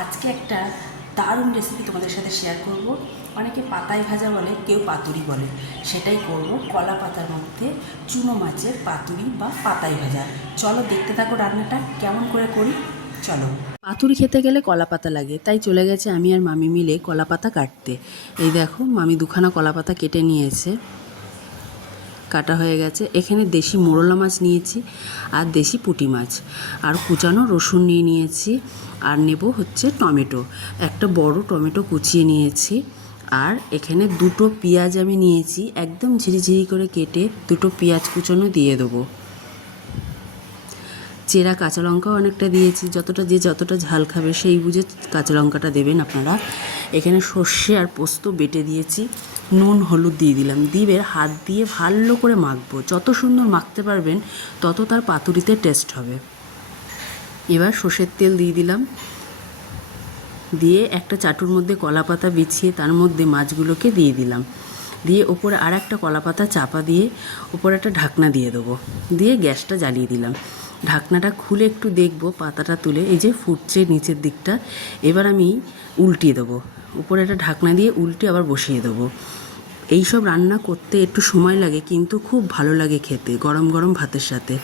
আজকে একটা দারুণ রেসিপি তোমাদের সাথে শেয়ার করব। অনেকে পাতায় ভাজা বলে, কেউ পাতুরি বলে, সেটাই করব। কলা পাতার মধ্যে চুনো মাছের পাতুরি বা পাতায় ভাজা। চলো দেখতে থাকো রান্নাটা কেমন করে করি। চলো। পাতুরি খেতে গেলে কলা পাতা লাগে, তাই চলে গেছে আমি আর মামি মিলে কলা পাতা কাটতে। এই দেখো, মামি দুখানা কলা পাতা কেটে নিয়েছে, কাটা হয়ে গেছে। এখানে দেশি মোরলা মাছ নিয়েছি আর দেশি পুঁটি মাছ, আর কুচানো রসুন নিয়ে নিয়েছি, আর নেব হচ্ছে টমেটো। একটা বড় টমেটো কুচিয়ে নিয়েছি, আর এখানে দুটো পেঁয়াজ আমি নিয়েছি, একদম ঝিরিঝিরি করে কেটে দুটো পেঁয়াজ কুচানো দিয়ে দেবো। চেরা কাঁচা লঙ্কাও অনেকটা দিয়েছি, যতটা ঝাল খাবে সেই বুঝে কাঁচা লঙ্কাটা দেবেন আপনারা। এখানে সর্ষে আর পোস্ত বেটে দিয়েছি, নুন হলুদ দিয়ে দিলাম। দিয়ে হাত দিয়ে ভালো করে মাখবো, যত সুন্দর মাখতে পারবেন তত তার পাতুরিতে টেস্ট হবে। এবার সর্ষের তেল দিয়ে দিলাম, দিয়ে একটা চাটুর মধ্যে কলা পাতা বিছিয়ে তার মধ্যে মাছগুলোকে দিয়ে দিলাম, দিয়ে ওপরে আর একটা কলা পাতা চাপা দিয়ে ওপরে একটা ঢাকনা দিয়ে দেবো, দিয়ে গ্যাসটা জ্বালিয়ে দিলাম। ঢাকনাটা খুলে একটু দেখবো, পাতাটা তুলে এই যে ফুটছে নিচের দিকটা। এবার আমি উল্টিয়ে দেবো, উপরে একটা ঢাকনা দিয়ে উল্টে আবার বসিয়ে দেবো। এইসব রান্না করতে একটু সময় লাগে, কিন্তু খুব ভালো লাগে খেতে গরম গরম ভাতের সাথে।